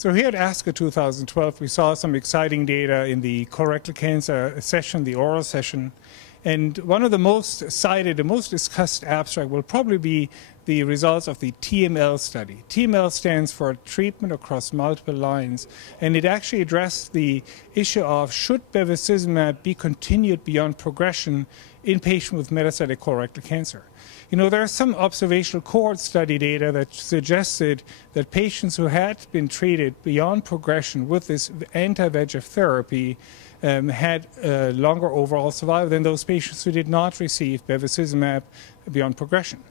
So here at ASCO 2012, we saw some exciting data in the colorectal cancer session, the oral session. And one of the most cited, the most discussed abstract will probably be the results of the TML study. TML stands for Treatment Across Multiple Lines, and it actually addressed the issue of should bevacizumab be continued beyond progression in patients with metastatic colorectal cancer. You know, there are some observational cohort study data that suggested that patients who had been treated beyond progression with this anti-VEGF therapy had longer overall survival than those patients who did not receive bevacizumab beyond progression.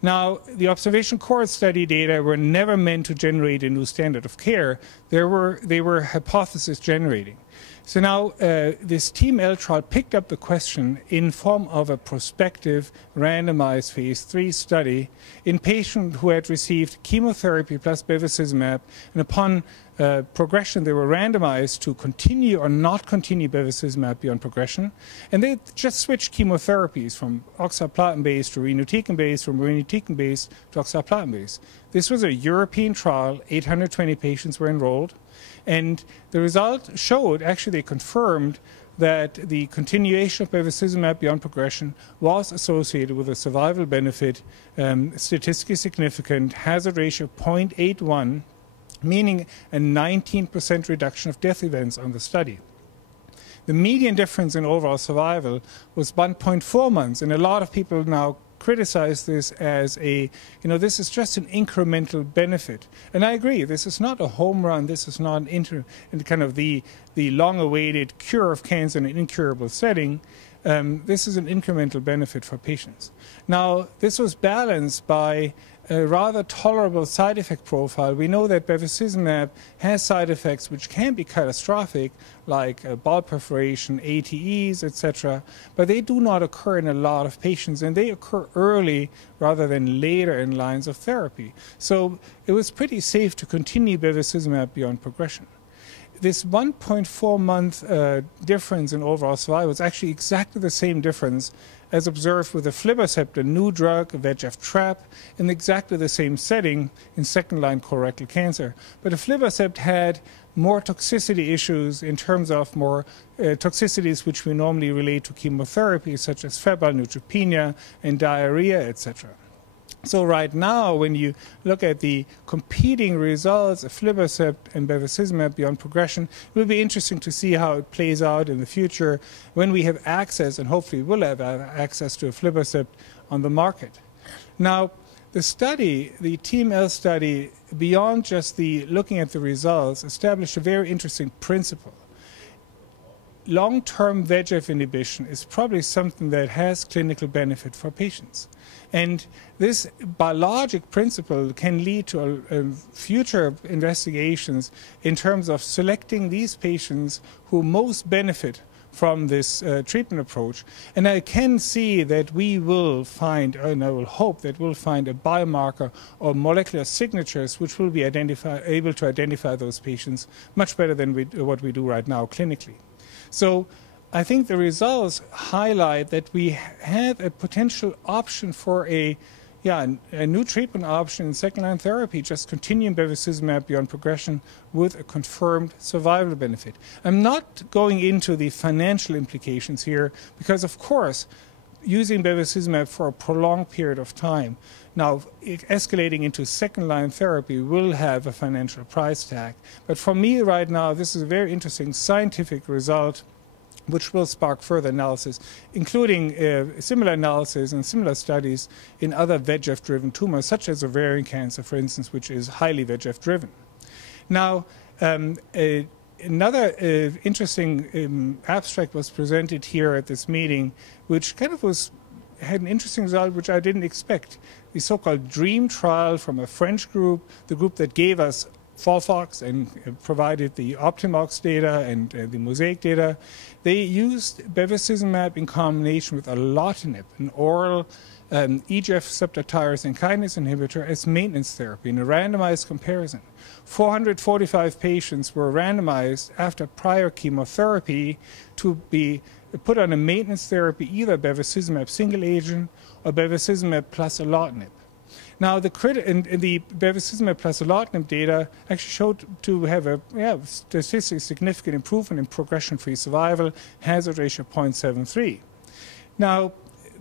Now, the observation cohort study data were never meant to generate a new standard of care. They were hypothesis generating. So now this TML trial picked up the question in form of a prospective randomized phase 3 study in patients who had received chemotherapy plus bevacizumab, and upon progression they were randomized to continue or not continue bevacizumab beyond progression, and they just switched chemotherapies from oxaliplatin-based to irinotecan-based, from irinotecan-based to oxaliplatin-based. This was a European trial. 820 patients were enrolled. And the result showed, actually they confirmed, that the continuation of bevacizumab beyond progression was associated with a survival benefit, statistically significant, hazard ratio of 0.81, meaning a 19% reduction of death events on the study. The median difference in overall survival was 1.4 months, and a lot of people now criticize this as a, this is just an incremental benefit. And I agree, this is not a home run, this is not kind of the long-awaited cure of cancer in an incurable setting. This is an incremental benefit for patients. Now, this was balanced by a rather tolerable side effect profile. We know that bevacizumab has side effects which can be catastrophic, like bowel perforation, ATEs, etc., but they do not occur in a lot of patients, and they occur early rather than later in lines of therapy. So it was pretty safe to continue bevacizumab beyond progression. This 1.4-month difference in overall survival is actually exactly the same difference as observed with aflibercept, a new drug, a VEGF trap, in exactly the same setting in second-line colorectal cancer. But aflibercept had more toxicity issues in terms of more toxicities which we normally relate to chemotherapy, such as febrile neutropenia and diarrhea, etc. So right now, when you look at the competing results of aflibercept and bevacizumab beyond progression, it will be interesting to see how it plays out in the future when we have access, and hopefully we'll have access to aflibercept on the market. Now, the study, the TML study, beyond just looking at the results, established a very interesting principle. Long-term VEGF inhibition is probably something that has clinical benefit for patients. And this biologic principle can lead to future investigations in terms of selecting these patients who most benefit from this treatment approach. And I can see that we will find, and I will hope that we'll find a biomarker or molecular signatures which will be able to identify those patients much better than what we do right now clinically. So I think the results highlight that we have a potential option for a new treatment option in second-line therapy, just continuing bevacizumab beyond progression with a confirmed survival benefit. I'm not going into the financial implications here because, of course, using bevacizumab for a prolonged period of time, now escalating into second-line therapy, will have a financial price tag. But for me right now, this is a very interesting scientific result which will spark further analysis, including similar analysis and similar studies in other VEGF-driven tumors, such as ovarian cancer, for instance, which is highly VEGF-driven. Now, another interesting abstract was presented here at this meeting, which kind of had an interesting result which I didn't expect. The so-called DREAM trial from a French group, the group that gave us FOLFOX and provided the Optimox data and the Mosaic data. They used bevacizumab in combination with erlotinib, an oral EGF receptor tyrosine kinase inhibitor, as maintenance therapy in a randomized comparison. 445 patients were randomized after prior chemotherapy to be put on a maintenance therapy, either bevacizumab single agent or bevacizumab plus erlotinib. Now, the bevacizumab plus erlotinib data actually showed to have a statistically significant improvement in progression-free survival, hazard ratio 0.73. Now,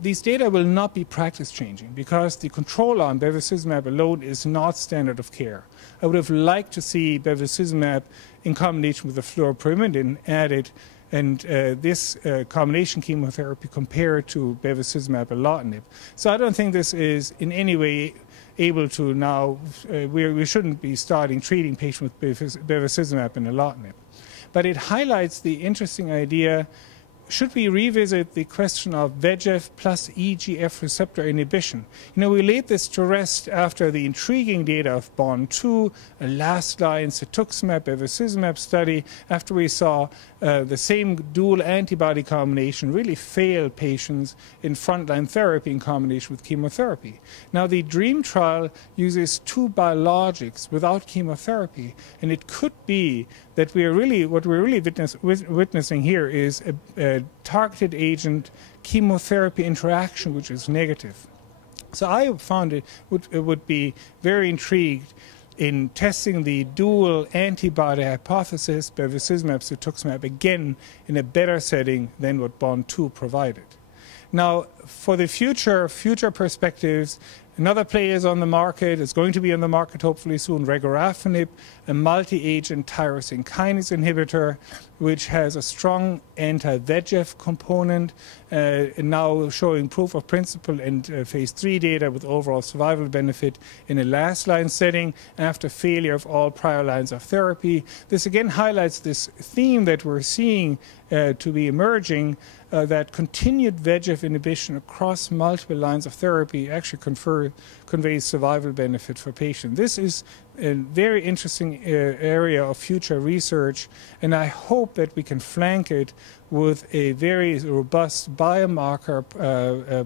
these data will not be practice-changing because the control arm, bevacizumab alone, is not standard of care. I would have liked to see bevacizumab in combination with the fluoropyrimidine added, and this combination chemotherapy compared to bevacizumab erlotinib. So I don't think this is in any way able to now, we shouldn't be starting treating patients with bevacizumab and erlotinib. But it highlights the interesting idea, should we revisit the question of VEGF plus EGF receptor inhibition? You know, we laid this to rest after the intriguing data of BOND-2, a last-line cetuximab bevacizumab study, after we saw the same dual antibody combination really fail patients in frontline therapy in combination with chemotherapy. Now, the DREAM trial uses 2 biologics without chemotherapy, and it could be that what we're really witnessing here is a targeted agent chemotherapy interaction which is negative. So I found it would be very intrigued in testing the dual antibody hypothesis, bevacizumab, cetuximab, again in a better setting than what BOND-2 provided. Now, for the future perspectives, another player is on the market, is going to be on the market hopefully soon, regorafenib, a multi-agent tyrosine kinase inhibitor, which has a strong anti-VEGF component, now showing proof of principle and phase 3 data with overall survival benefit in a last-line setting after failure of all prior lines of therapy. This again highlights this theme that we're seeing to be emerging, that continued VEGF inhibition across multiple lines of therapy actually conveys survival benefit for patients. This is a very interesting area of future research, and I hope that we can flank it with a very robust biomarker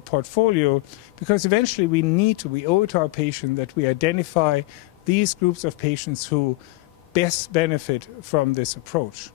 portfolio, because eventually we owe it to our patients that we identify these groups of patients who best benefit from this approach.